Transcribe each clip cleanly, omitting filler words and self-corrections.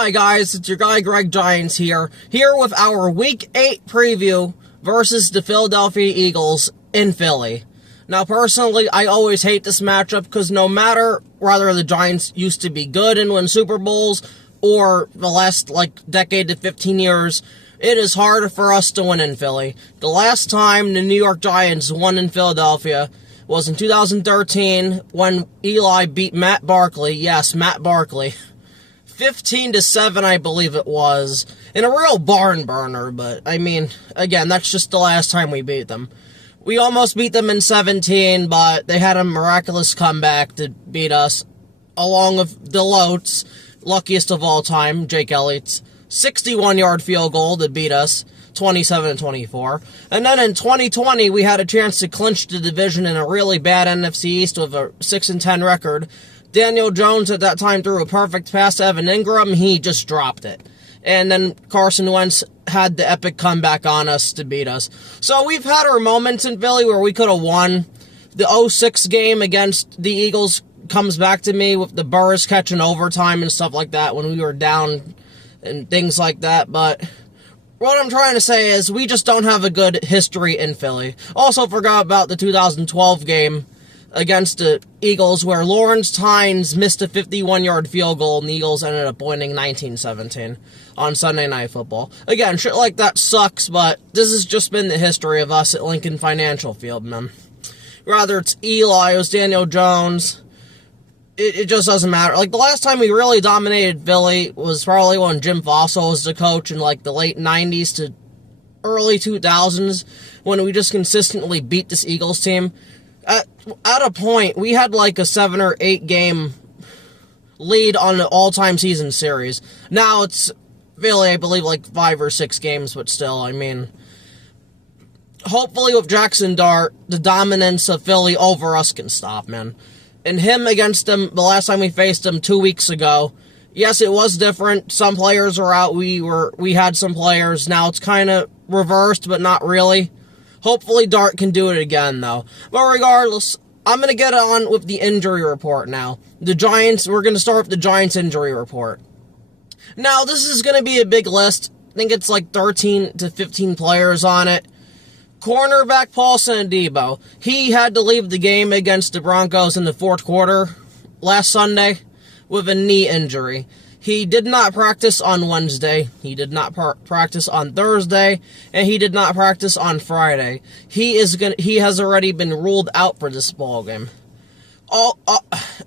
Hi guys, it's your guy Greg Giants here with our Week 8 preview versus the Philadelphia Eagles in Philly. Now personally, I always hate this matchup because no matter whether the Giants used to be good and win Super Bowls or the last decade to 15 years, it is hard for us to win in Philly. The last time the New York Giants won in Philadelphia was in 2013 when Eli beat Matt Barkley. Yes, Matt Barkley. 15-7, I believe it was, in a real barn burner, but, I mean, again, that's just the last time we beat them. We almost beat them in 17, but they had a miraculous comeback to beat us, along with DeLoat's, luckiest of all time, Jake Elliott's 61-yard field goal to beat us, 27-24. And then in 2020, we had a chance to clinch the division in a really bad NFC East with a 6-10 record. Daniel Jones at that time threw a perfect pass to Evan Ingram. He just dropped it. And then Carson Wentz had the epic comeback on us to beat us. So we've had our moments in Philly where we could have won. The 06 game against the Eagles comes back to me with the Burris catching overtime and stuff like that when we were down and things like that. But what I'm trying to say is we just don't have a good history in Philly. Also forgot about the 2012 game against the Eagles, where Lawrence Tynes missed a 51-yard field goal, and the Eagles ended up winning 19-17 on Sunday Night Football. Again, shit like that sucks, but this has just been the history of us at Lincoln Financial Field, man. Whether it's Eli, it was Daniel Jones, it just doesn't matter. The last time we really dominated Philly was probably when Jim Fossil was the coach in, the late 90s to early 2000s, when we just consistently beat this Eagles team. At a point, we had a 7 or 8 game lead on the all-time season series. Now it's Philly, I believe, 5 or 6 games, but still, I mean, hopefully with Jackson Dart, the dominance of Philly over us can stop, man. And him against them, the last time we faced him 2 weeks ago, yes, it was different. Some players were out. We had some players. Now it's kind of reversed, but not really. Hopefully Dart can do it again, though. But regardless, I'm going to get on with the injury report now. We're going to start with the Giants injury report. Now, this is going to be a big list. I think it's 13 to 15 players on it. Cornerback Paulson Adebo. He had to leave the game against the Broncos in the fourth quarter last Sunday with a knee injury. He did not practice on Wednesday, he did not practice on Thursday, and he did not practice on Friday. He has already been ruled out for this ballgame.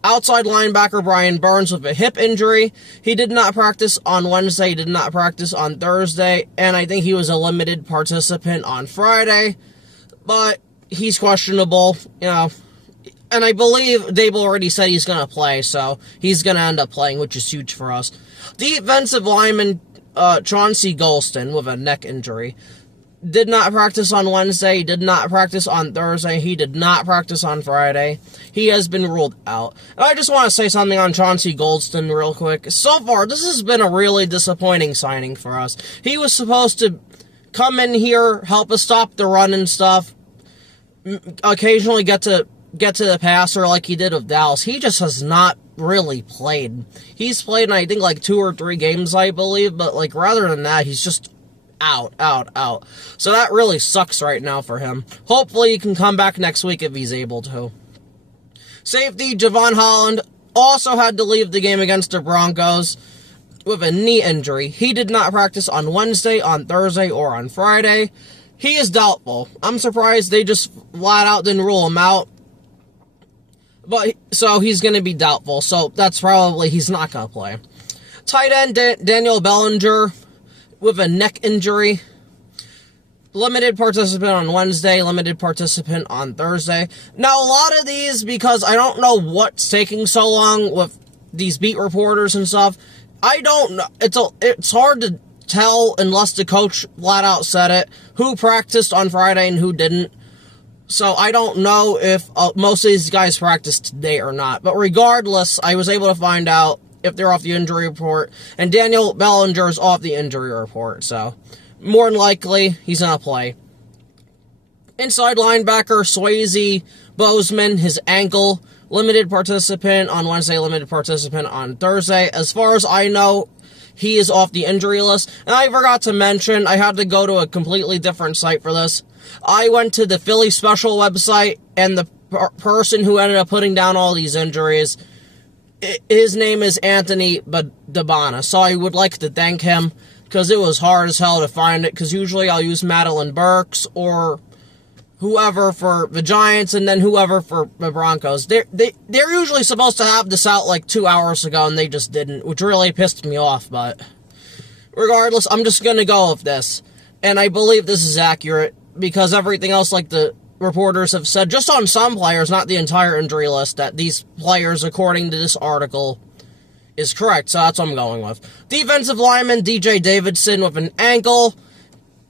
Outside linebacker Brian Burns with a hip injury. He did not practice on Wednesday, he did not practice on Thursday, and I think he was a limited participant on Friday, but he's questionable, and I believe Dable already said he's going to play, so he's going to end up playing, which is huge for us. Defensive lineman Chauncey Golston with a neck injury. Did not practice on Wednesday, did not practice on Thursday, he did not practice on Friday. He has been ruled out. And I just want to say something on Chauncey Golston real quick. So far, this has been a really disappointing signing for us. He was supposed to come in here, help us stop the run and stuff, occasionally get to the passer like he did with Dallas. He just has not really played. He's played in, I think, 2 or 3 games, I believe, but, rather than that, he's just out. So that really sucks right now for him. Hopefully he can come back next week if he's able to. Safety Javon Holland also had to leave the game against the Broncos with a knee injury. He did not practice on Wednesday, on Thursday, or on Friday. He is doubtful. I'm surprised they just flat out didn't rule him out. But, so he's going to be doubtful, so that's probably, he's not going to play. Tight end Daniel Bellinger with a neck injury. Limited participant on Wednesday, limited participant on Thursday. Now, a lot of these, because I don't know what's taking so long with these beat reporters and stuff, I don't know, it's hard to tell unless the coach flat out said it, who practiced on Friday and who didn't. So I don't know if most of these guys practiced today or not. But regardless, I was able to find out if they're off the injury report. And Daniel Bellinger is off the injury report. So more than likely, he's going to play. Inside linebacker Swayze Bozeman, his ankle. Limited participant on Wednesday, limited participant on Thursday. As far as I know, he is off the injury list. And I forgot to mention, I had to go to a completely different site for this. I went to the Philly Special website, and the person who ended up putting down all these injuries, his name is Anthony Dabana. So I would like to thank him, because it was hard as hell to find it, because usually I'll use Madeline Burks or whoever for the Giants, and then whoever for the Broncos. They're usually supposed to have this out like 2 hours ago, and they just didn't, which really pissed me off, but regardless, I'm just gonna go with this. And I believe this is accurate, because everything else, like the reporters have said, just on some players, not the entire injury list, that these players, according to this article, is correct, so that's what I'm going with. Defensive lineman DJ Davidson with an ankle.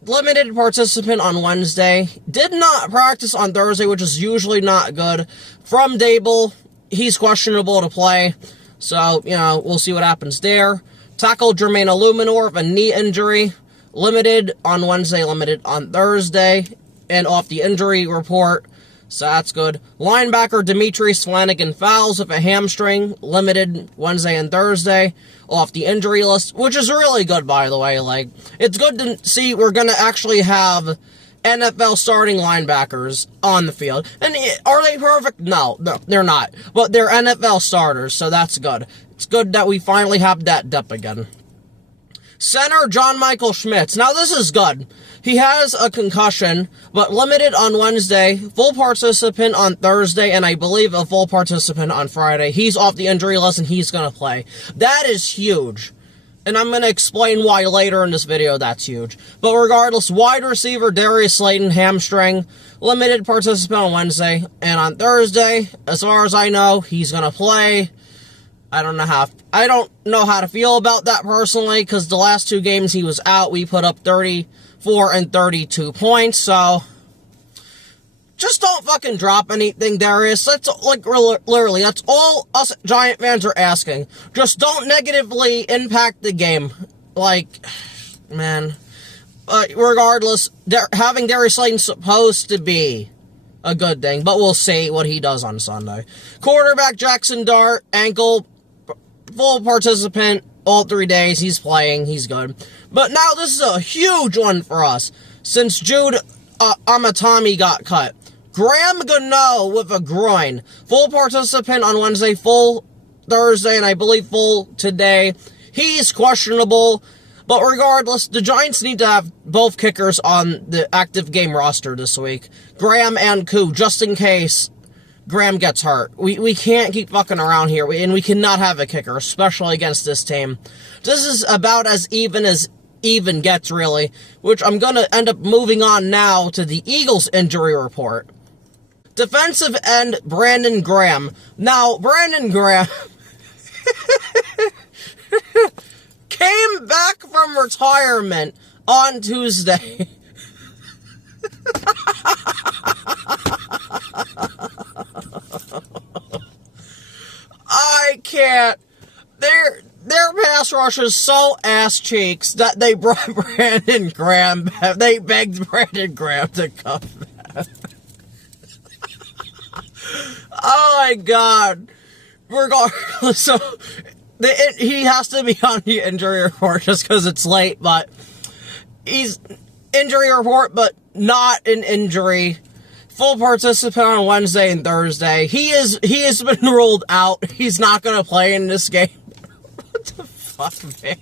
Limited participant on Wednesday. Did not practice on Thursday, which is usually not good. From Dable, he's questionable to play. So, we'll see what happens there. Tackle Jermaine Illuminor with a knee injury. Limited on Wednesday, limited on Thursday. And off the injury report. So that's good. Linebacker Demetrius Flanagan-Fowles with a hamstring. Limited Wednesday and Thursday. Off the injury list, which is really good, by the way. Like, it's good to see we're going to actually have NFL starting linebackers on the field. And are they perfect? No, they're not. But they're NFL starters, so that's good. It's good that we finally have that depth again. Center John Michael Schmitz. Now, this is good. He has a concussion, but limited on Wednesday, full participant on Thursday, and I believe a full participant on Friday. He's off the injury list, and he's going to play. That is huge. And I'm going to explain why later in this video that's huge. But regardless, wide receiver Darius Slayton, hamstring, limited participant on Wednesday, and on Thursday, as far as I know, he's going to play. I don't know how to feel about that personally, because the last 2 games he was out, we put up 34 and 32 points, so just don't fucking drop anything, Darius. That's, like, literally, that's all us Giant fans are asking. Just don't negatively impact the game. Like, man. Regardless, having Darius Slayton supposed to be a good thing, but we'll see what he does on Sunday. Quarterback Jackson Dart, ankle, full participant all 3 days. He's playing. He's good. But now this is a huge one for us. Since Jude Amatami got cut. Graham Gano with a groin. Full participant on Wednesday, full Thursday, and I believe full today. He's questionable. But regardless, the Giants need to have both kickers on the active game roster this week. Graham and Koo, just in case Graham gets hurt. We can't keep fucking around here, and we cannot have a kicker, especially against this team. This is about as even gets, really, which I'm going to end up moving on now to the Eagles injury report. Defensive end Brandon Graham. Now, Brandon Graham came back from retirement on Tuesday. I can't. Their pass rush is so ass cheeks that they brought Brandon Graham back. They begged Brandon Graham to come back. Oh my god. Regardless, so he has to be on the injury report just because it's late, but he's injury report, but not an injury. Full participant on Wednesday and Thursday. He has been ruled out. He's not going to play in this game. What the fuck, man?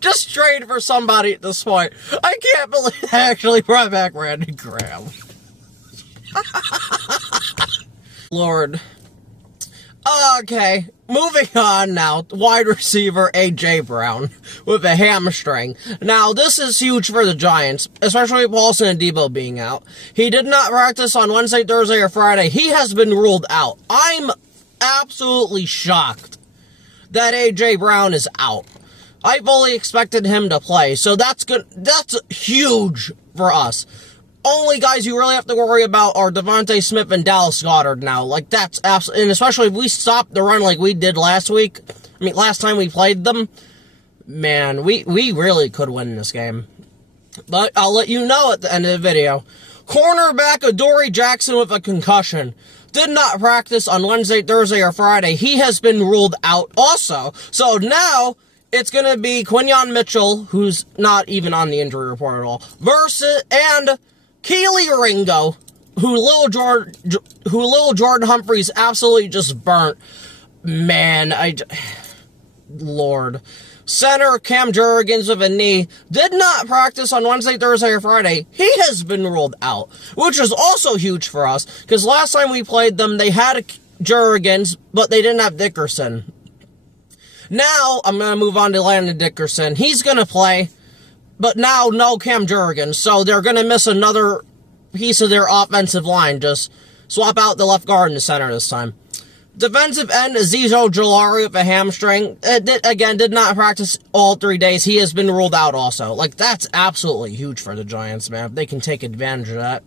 Just trade for somebody at this point. I can't believe they actually brought back Brandon Graham. Lord. Okay, moving on now. Wide receiver A.J. Brown with a hamstring. Now, this is huge for the Giants, especially Paulson and Debo being out. He did not practice on Wednesday, Thursday, or Friday. He has been ruled out. I'm absolutely shocked that A.J. Brown is out. I fully expected him to play, so that's good. That's huge for us. Only guys you really have to worry about are Devontae Smith and Dallas Goedert now. Like, that's absolutely, and especially if we stop the run like we did last week. I mean, last time we played them. Man, we really could win this game. But I'll let you know at the end of the video. Cornerback Adoree Jackson with a concussion. did not practice on Wednesday, Thursday, or Friday. He has been ruled out also. So now it's going to be Quinyon Mitchell, who's not even on the injury report at all, and Keely Ringo, who little Jordan Humphreys absolutely just burnt. Man, Lord. Center Cam Jurgens with a knee did not practice on Wednesday, Thursday, or Friday. He has been ruled out, which is also huge for us, because last time we played them, they had Jurgens, but they didn't have Dickerson. Now, I'm going to move on to Landon Dickerson. He's going to play, but now no Cam Jurgens, so they're going to miss another piece of their offensive line. Just swap out the left guard and the center this time. Defensive end, Azizo Jalari with a hamstring. Did not practice all 3 days. He has been ruled out also. Like, that's absolutely huge for the Giants, man. They can take advantage of that.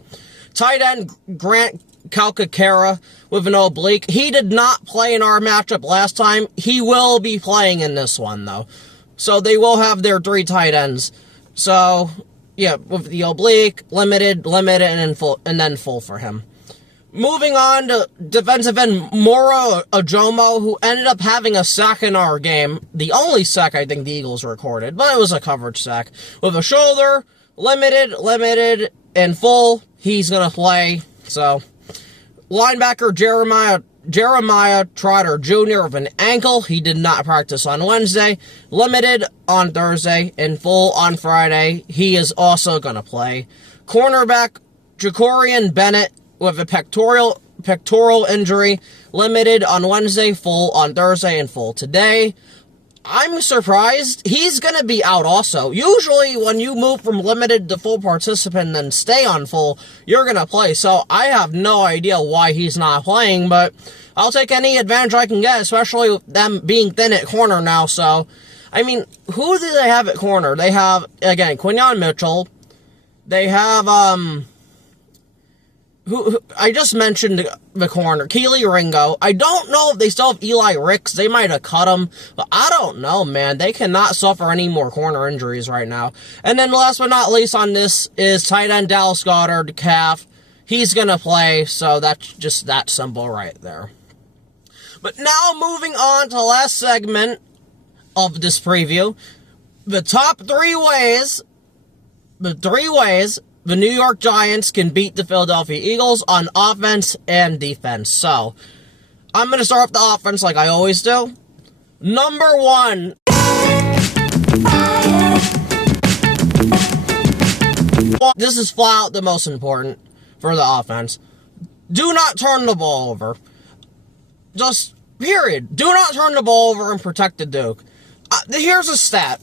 Tight end, Grant Calcaterra with an oblique. He did not play in our matchup last time. He will be playing in this one, though. So they will have their 3 tight ends. So, yeah, with the oblique, limited, and then full for him. Moving on to defensive end Moro Ojomo, who ended up having a sack in our game. The only sack I think the Eagles recorded, but it was a coverage sack. With a shoulder, limited, and full, he's going to play. So, linebacker Jeremiah Trotter Jr. with an ankle. He did not practice on Wednesday. Limited on Thursday and full on Friday. He is also going to play. Cornerback Jacorian Bennett with a pectoral injury, limited on Wednesday, full on Thursday, and full today. I'm surprised. He's going to be out also. Usually, when you move from limited to full participant and then stay on full, you're going to play. So, I have no idea why he's not playing, but I'll take any advantage I can get, especially with them being thin at corner now. So, I mean, who do they have at corner? They have, again, Quinyon Mitchell. They have, who I just mentioned the corner, Keely Ringo. I don't know if they still have Eli Ricks. They might have cut him, but I don't know, man. They cannot suffer any more corner injuries right now. And then last but not least on this is tight end Dallas Goedert, calf. He's going to play, so that's just that simple right there. But now moving on to the last segment of this preview, the top 3 ways the New York Giants can beat the Philadelphia Eagles on offense and defense. So, I'm going to start off the offense like I always do. Number 1. This is flat out the most important for the offense. Do not turn the ball over. Just, period. Do not turn the ball over and protect the Duke. Here's a stat.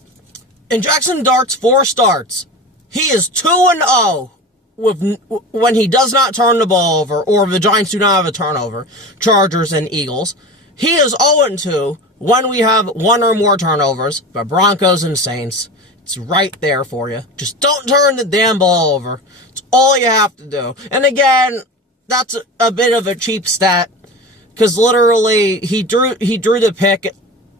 In Jackson Dart's 4 starts, he is 2-0 when he does not turn the ball over, or the Giants do not have a turnover, Chargers and Eagles. He is 0-2 when we have 1 or more turnovers, but Broncos and Saints. It's right there for you. Just don't turn the damn ball over. It's all you have to do. And again, that's a bit of a cheap stat, because literally he drew the pick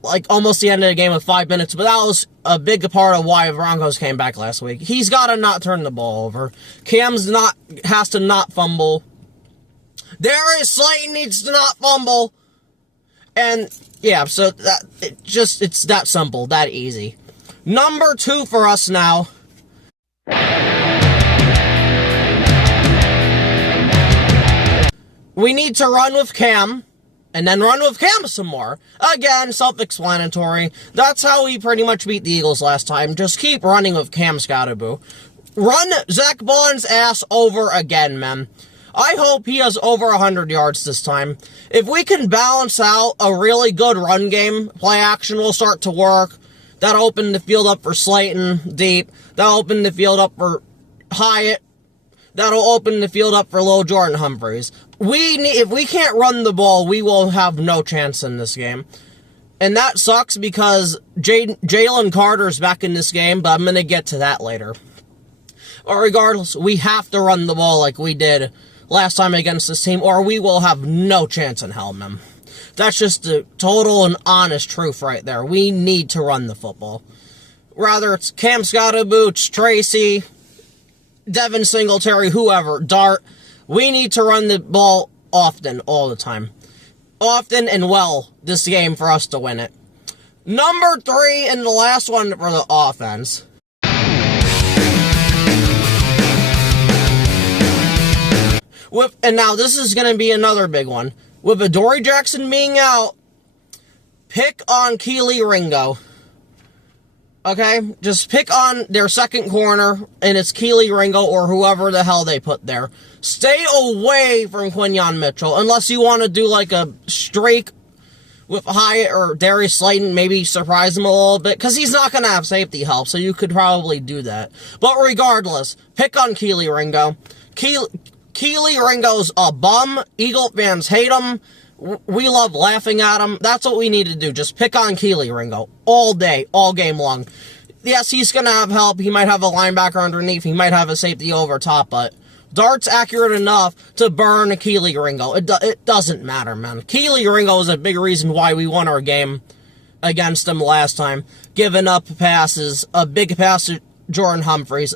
like almost the end of the game with 5 minutes, but that was a big part of why Broncos came back last week. He's got to not turn the ball over. Has to not fumble. Darius Slayton needs to not fumble. And yeah, so it's that simple, that easy. Number 2 for us now. We need to run with Cam. And then run with Cam some more. Again, self-explanatory. That's how we pretty much beat the Eagles last time. Just keep running with Cam Scottaboo. Run Zach Bond's ass over again, man. I hope he has over 100 yards this time. If we can balance out a really good run game, play action will start to work. That'll open the field up for Slayton deep. That'll open the field up for Hyatt. That'll open the field up for Lil Jordan Humphreys. If we can't run the ball, we will have no chance in this game. And that sucks because Jalen Carter's back in this game, but I'm going to get to that later. But regardless, we have to run the ball like we did last time against this team, or we will have no chance in hell, man. That's just the total and honest truth right there. We need to run the football. Whether it's Cam Scottaboo, it's Tracy, Devin Singletary, whoever, Dart, we need to run the ball often, all the time. Often and well, this game for us to win it. Number 3, and the last one for the offense. And now this is going to be another big one. With Adoree Jackson being out, pick on Keely Ringo. Okay? Just pick on their second corner, and it's Keely Ringo or whoever the hell they put there. Stay away from Quinyon Mitchell, unless you want to do like a streak with Hyatt or Darius Slayton, maybe surprise him a little bit, because he's not going to have safety help, so you could probably do that. But regardless, pick on Keely Ringo. Keely Ringo's a bum. Eagle fans hate him. We love laughing at him. That's what we need to do. Just pick on Keely Ringo all day, all game long. Yes, he's going to have help. He might have a linebacker underneath. He might have a safety over top, but Dart's accurate enough to burn Keely Ringo. It doesn't matter, man. Keely Ringo is a big reason why we won our game against him last time. Giving up passes, a big pass to Jordan Humphries,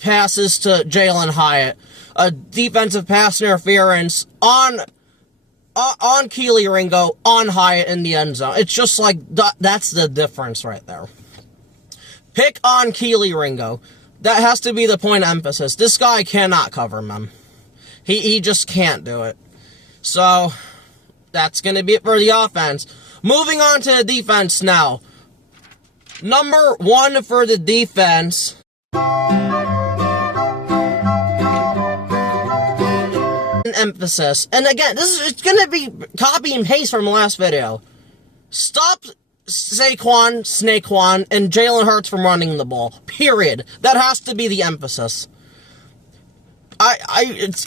passes to Jalen Hyatt, a defensive pass interference on Keely Ringo, on Hyatt in the end zone. It's just like, that's the difference right there. Pick on Keely Ringo. That has to be the point of emphasis. This guy cannot cover, man. He just can't do it. So, that's going to be it for the offense. Moving on to the defense now. Number 1 for the defense. Emphasis. And again, it's going to be copy and paste from the last video. Stop Snaquan, and Jalen Hurts from running the ball. Period. That has to be the emphasis.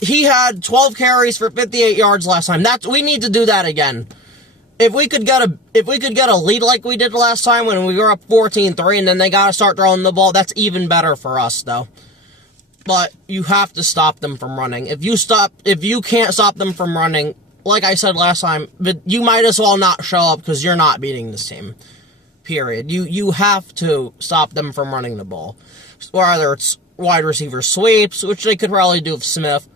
He had 12 carries for 58 yards last time. We need to do that again. If we could get a lead like we did last time when we were up 14-3 and then they got to start throwing the ball, that's even better for us though. But you have to stop them from running. If you can't stop them from running, like I said last time, but you might as well not show up because you're not beating this team. Period. You have to stop them from running the ball. Whether it's wide receiver sweeps, which they could probably do with Smith,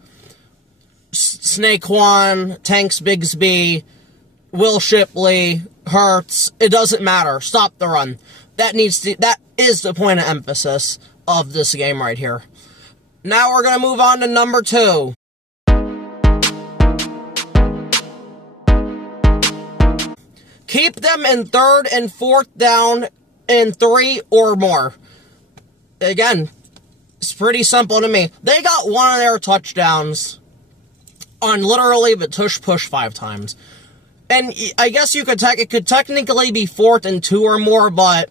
Snaquan, Tanks Bigsby, Will Shipley, Hurts, it doesn't matter. Stop the run. That is the point of emphasis of this game right here. Now we're going to move on to number 2. Keep them in 3rd and 4th down in 3 or more. Again, it's pretty simple to me. They got one of their touchdowns on literally the tush-push 5 times. And I guess it could technically be 4th and 2 or more, but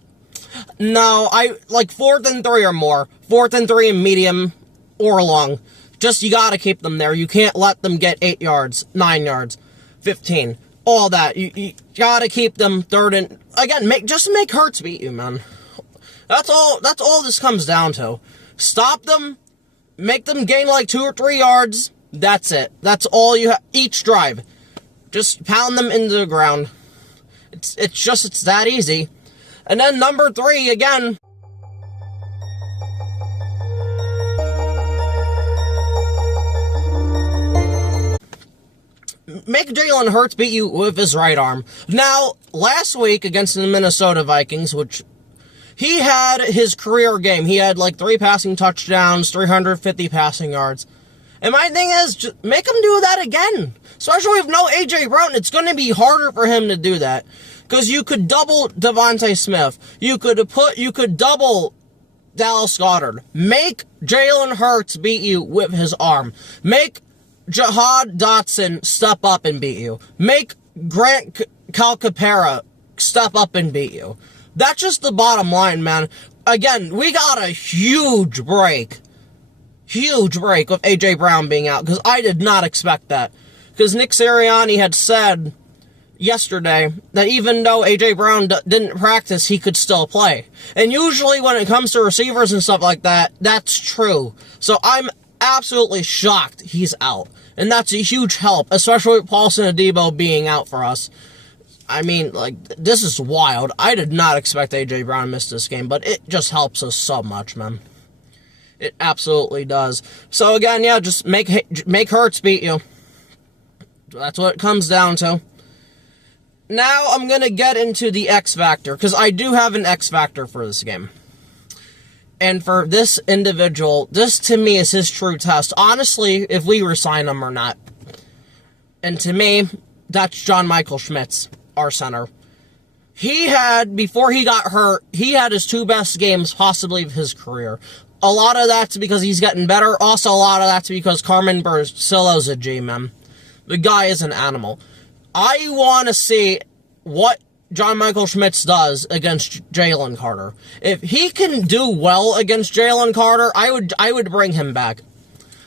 no, I like 4th and 3 or more. 4th and 3 and medium or long. Just, you gotta keep them there. You can't let them get 8 yards, 9 yards, 15. All that. You gotta keep them 3rd and... Again, just make Hurts beat you, man. That's all this comes down to. Stop them, make them gain like 2 or 3 yards. That's it. That's all you have. Each drive. Just pound them into the ground. It's that easy. And then number 3, again... Make Jalen Hurts beat you with his right arm. Now, last week against the Minnesota Vikings, which he had his career game. He had like 3 passing touchdowns, 350 passing yards. And my thing is, just make him do that again. Especially with no A.J. Brown, it's going to be harder for him to do that. Because you could double Devontae Smith. You could double Dallas Goedert. Make Jalen Hurts beat you with his arm. Make Jahad Dotson step up and beat you. Make Grant Calcaterra step up and beat you. That's just the bottom line, man. Again, we got a huge break. Huge break with A.J. Brown being out, because I did not expect that. Because Nick Sirianni had said yesterday that even though A.J. Brown didn't practice, he could still play. And usually when it comes to receivers and stuff like that, that's true. So I'm absolutely shocked he's out. And that's a huge help, especially with Paulson Adebo being out for us. I mean, like, this is wild. I did not expect A.J. Brown to miss this game, but it just helps us so much, man. It absolutely does. So again, yeah, just make Hurts beat you. That's what it comes down to. Now I'm going to get into the X Factor, because I do have an X Factor for this game. And for this individual, this to me is his true test. Honestly, if we resign him or not. And to me, that's John Michael Schmitz, our center. He had, before he got hurt, he had his 2 best games possibly of his career. A lot of that's because he's getting better. Also, a lot of that's because Carmen Bursillo's a G-man. The guy is an animal. I want to see what John Michael Schmitz does against Jalen Carter. If he can do well against Jalen Carter, I would bring him back.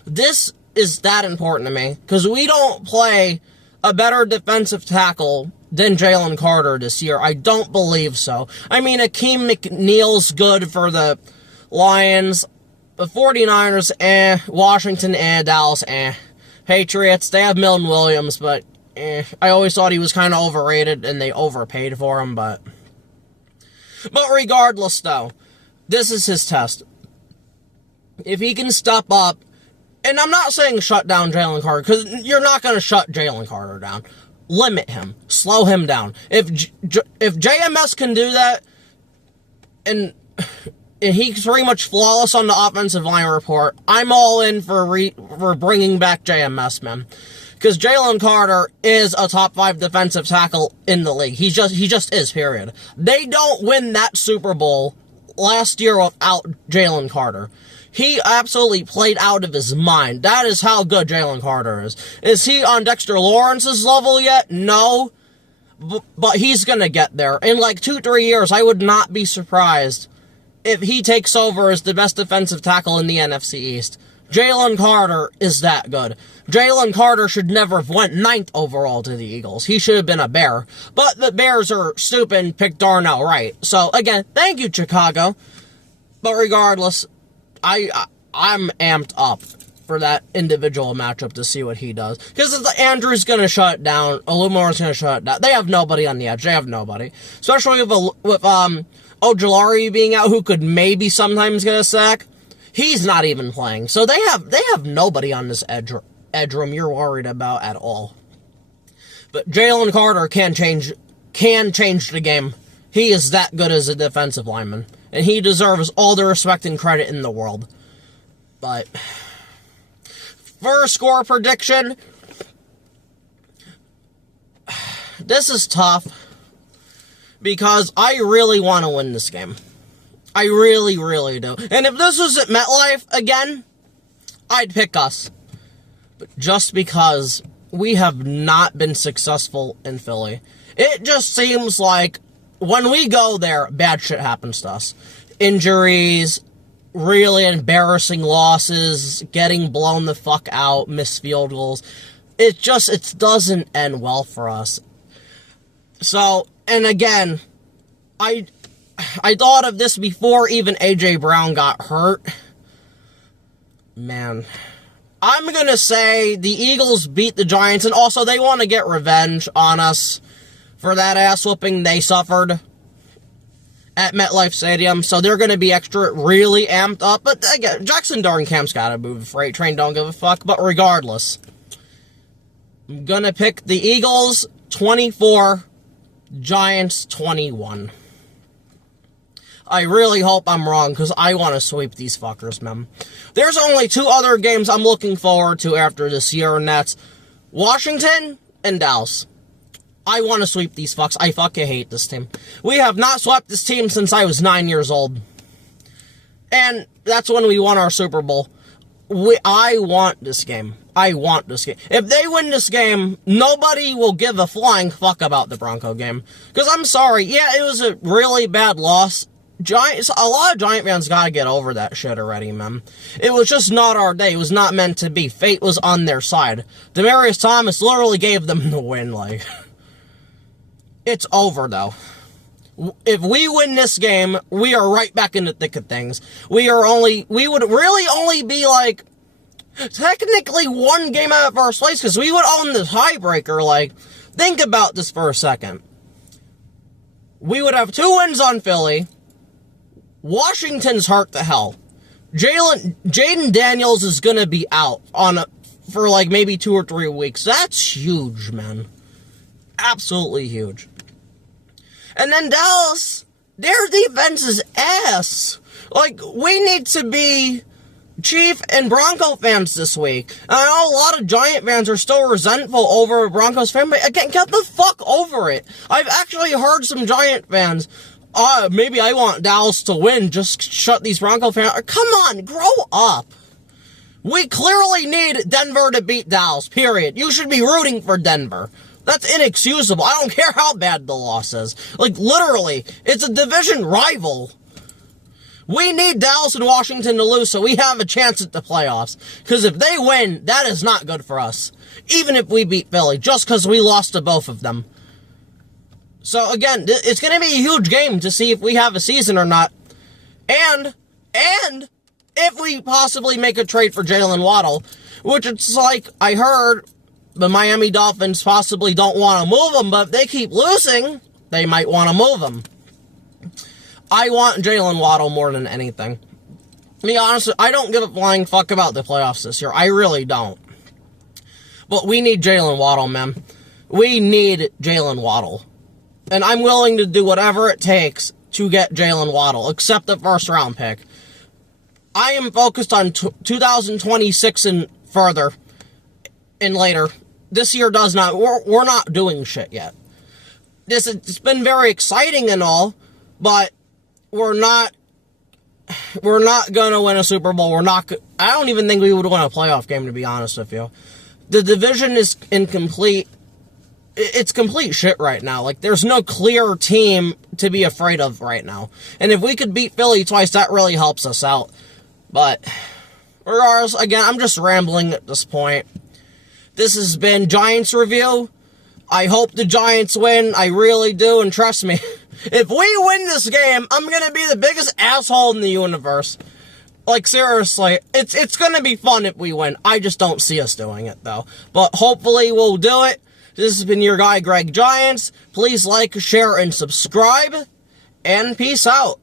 This is that important to me, because we don't play a better defensive tackle than Jalen Carter this year. I don't believe so. I mean, Akeem McNeil's good for the Lions. The 49ers, Washington, Dallas, Patriots, they have Milton Williams, but I always thought he was kind of overrated, and they overpaid for him, but regardless, though, this is his test. If he can step up, and I'm not saying shut down Jalen Carter, because you're not going to shut Jalen Carter down. Limit him. Slow him down. If JMS can do that, and he's pretty much flawless on the offensive line report, I'm all in for bringing back JMS, man. Because Jalen Carter is a top 5 defensive tackle in the league. He just is, period. They don't win that Super Bowl last year without Jalen Carter. He absolutely played out of his mind. That is how good Jalen Carter is. Is he on Dexter Lawrence's level yet? No. But he's going to get there. In like 2-3 years, I would not be surprised if he takes over as the best defensive tackle in the NFC East. Jalen Carter is that good. Jalen Carter should never have went 9th overall to the Eagles. He should have been a Bear. But the Bears are stupid and picked Darnell Wright. So, again, thank you, Chicago. But regardless, I'm amped up for that individual matchup to see what he does. Because Andrew's going to shut it down. Olumore's going to shut it down. They have nobody on the edge. They have nobody. Especially with Ojulari being out, who could maybe sometimes get a sack. He's not even playing. So they have nobody on this edge room you're worried about at all. But Jalen Carter can change the game. He is that good as a defensive lineman. And he deserves all the respect and credit in the world. But for a score prediction, this is tough. Because I really want to win this game. I really, really do. And if this was at MetLife again, I'd pick us. But just because we have not been successful in Philly, it just seems like when we go there, bad shit happens to us. Injuries, really embarrassing losses, getting blown the fuck out, missed field goals. It doesn't end well for us. So, and again, I thought of this before even A.J. Brown got hurt. Man, I'm going to say the Eagles beat the Giants, and also they want to get revenge on us for that ass whooping they suffered at MetLife Stadium, so they're going to be really amped up. But again, Jackson Darnkamp's got to move. Freight train don't give a fuck. But regardless, I'm going to pick the Eagles 24, Giants 21. I really hope I'm wrong, because I want to sweep these fuckers, man. There's only 2 other games I'm looking forward to after this year, and that's Washington and Dallas. I want to sweep these fucks. I fucking hate this team. We have not swept this team since I was 9 years old. And that's when we won our Super Bowl. I want this game. I want this game. If they win this game, nobody will give a flying fuck about the Bronco game. Because I'm sorry, yeah, it was a really bad loss. A lot of Giant fans gotta get over that shit already, man. It was just not our day. It was not meant to be. Fate was on their side. Demaryius Thomas literally gave them the win, like. It's over, though. If we win this game, we are right back in the thick of things. We would really only be, like, technically 1 game out of first place, because we would own the tiebreaker, like. Think about this for a second. We would have 2 wins on Philly. Washington's hurt to hell. Jaden Daniels is going to be out for like maybe 2 or 3 weeks. That's huge, man. Absolutely huge. And then Dallas, their defense is ass. Like, we need to be Chief and Bronco fans this week. And I know a lot of Giant fans are still resentful over Broncos fans, but again, get the fuck over it. I've actually heard some Giant fans, maybe I want Dallas to win, just shut these Bronco fans. Come on, grow up. We clearly need Denver to beat Dallas, period. You should be rooting for Denver. That's inexcusable. I don't care how bad the loss is. Like, literally, it's a division rival. We need Dallas and Washington to lose so we have a chance at the playoffs. Because if they win, that is not good for us. Even if we beat Philly, just because we lost to both of them. So again, it's going to be a huge game to see if we have a season or not. And if we possibly make a trade for Jalen Waddle, which it's like, I heard the Miami Dolphins possibly don't want to move him, but if they keep losing, they might want to move him. I want Jalen Waddle more than anything. To be honest, I don't give a flying fuck about the playoffs this year. I really don't. But we need Jalen Waddle, man. We need Jalen Waddle. And I'm willing to do whatever it takes to get Jalen Waddle, except the first round pick. I am focused on 2026 and further and later. This year does not, we're not doing shit yet. It's been very exciting and all, but we're not gonna win a Super Bowl. I don't even think we would win a playoff game, to be honest with you. The division is incomplete. It's complete shit right now. Like, there's no clear team to be afraid of right now. And if we could beat Philly twice, that really helps us out. But, regardless, again, I'm just rambling at this point. This has been Giants Review. I hope the Giants win. I really do, and trust me, if we win this game, I'm gonna be the biggest asshole in the universe. Like, seriously, it's gonna be fun if we win. I just don't see us doing it, though. But hopefully we'll do it. This has been your guy, Greg Giants. Please like, share, and subscribe. And peace out.